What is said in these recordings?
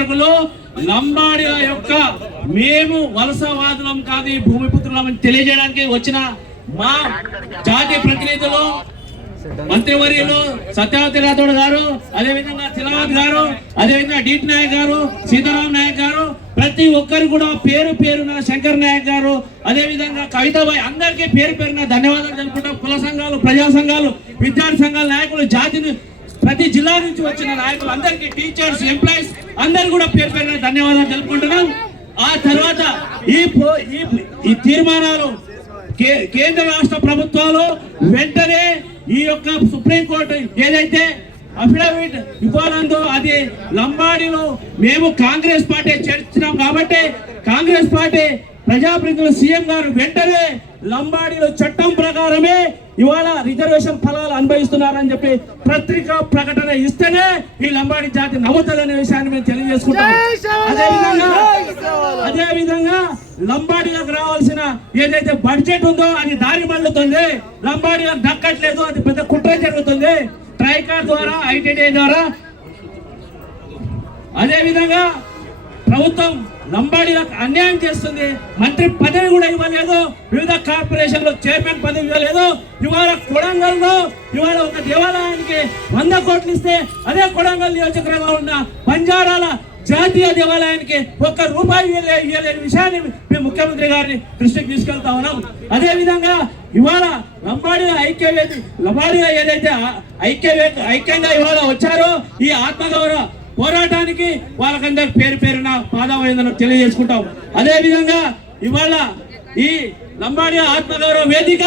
దుర్మార్గులు లంబాడిల యొక్క మేము వలసవాదులం కాదు ఈ భూమిపుత్రులం తెలియజేయడానికి వచ్చిన మా జాతీయ ప్రతినిధులు మంత్రివర్యులు సత్యవతి రాథోడ్ గారు అదేవిధంగా తిలవత్ గారు అదేవిధంగా డీట్ నాయక్ గారు సీతారాం నాయక్ గారు ప్రతి ఒక్కరు కూడా పేరు పేరున శంకర్ నాయక్ గారు అదేవిధంగా కవితాబాయి అందరికీ పేరు పేరున ధన్యవాదాలు తెలుపుకుంటాం కుల సంఘాలు ప్రజా సంఘాలు విద్యార్థి సంఘాల నాయకులు జాతిని ప్రతి జిల్లా నుంచి వచ్చిన నాయకులు అందరికీ టీచర్స్ ఎంప్లాయీస్ అందరు కూడా పేరు పేరున ధన్యవాదాలు తెలుపుకుంటున్నాం. ఆ తర్వాత ఈ పో- ఈ ఈ తీర్మానాలు కే- కేంద్ర రాష్ట్ర ప్రభుత్వాలు వెంటనే ఈ యొక్క సుప్రీంకోర్టు ఏదైతే అఫిడవిట్ ఇవ్వాలందో అది లంబాడీలో మేము కాంగ్రెస్ పార్టీ చేర్చినాం కాబట్టి కాంగ్రెస్ పార్టీ ప్రజాప్రతినిధులు సీఎం గారు వెంటనే లంబాడీలో చట్టం ప్రకారమే ఇవాళ రిజర్వేషన్ ఫలాలు అనుభవిస్తున్నారని చెప్పి పత్రికా ప్రకటన ఇస్తేనే ఈ లంబాడీ జాతి నమ్ముతుందనే విషయాన్ని మేము తెలియజేసుకుంటాం. అదేవిధంగా అదే విధంగా లంబాడీలకు రావాల్సిన ఏదైతే బడ్జెట్ ఉందో అది దారి మళ్ళుతుంది. లంబాడీలకు దక్కట్లేదు అది పెద్ద కుట్ర జరుగుతుంది. ట్రైకార్ ద్వారా ఐటీడీ ద్వారా. అదే విధంగా ప్రభుత్వం లంబాడీలకు అన్యాయం చేస్తుంది. మంత్రి పదవి కూడా ఇవ్వలేదు. వివిధ కార్పొరేషన్లో చైర్మన్ పదవి ఇవ్వలేదు. ఇవాళ కొడంగల్లో ఇవాళ ఒక దేవాలయానికి వంద కోట్లు ఇస్తే అదే కొడంగల్ నియోజకవర్గంలో ఉన్న బంజారాల జాతీయ దేవాలయానికి ఒక్క రూపాయి ఇవ్వలేని విషయాన్ని మేము ముఖ్యమంత్రి గారిని దృష్టికి తీసుకెళ్తా ఉన్నాం. అదే విధంగా ఇవాళ లంబాడిగా ఐక్యవేది లంబాడిగా ఏదైతే ఆ- ఐక్యవే ఐక్యంగా ఇవాళ వచ్చారో ఈ ఆత్మగౌరవ పోరాటానికి వాళ్ళకందరికి పేరు పేరున పాదమైందని తెలియజేసుకుంటాం. అదే విధంగా ఇవాళ ఈ లంబాడి ఆత్మగౌరవ వేదిక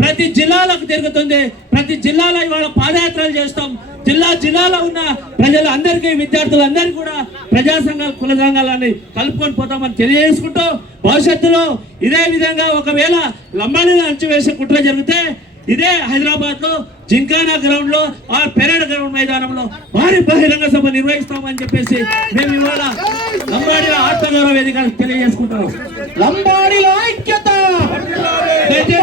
ప్రతి జిల్లాలకు తిరుగుతుంది. ప్రతి జిల్లాలో ఇవాళ పాదయాత్రలు చేస్తాం. జిల్లా జిల్లాలో ఉన్న ప్రజలందరికీ విద్యార్థులందరికీ కూడా ప్రజా సంఘాలు కుల సంఘాలని కలుపుకొని పోతామని తెలియజేసుకుంటూ భవిష్యత్తులో ఇదే విధంగా ఒకవేళ లంబాడీని అంచివేసే కుట్ర జరిగితే ఇదే హైదరాబాద్లో జింకానా గ్రౌండ్లో ఆ పెరేడ్ గ్రౌండ్ మైదానంలో భారీ బహిరంగ సభ నిర్వహిస్తామని చెప్పేసి మేము ఇవాళ లంబాడీల ఆత్మగౌరవ వేదిక తెలియజేసుకుంటున్నాం. లంబాడీల ఐక్యత Hedefin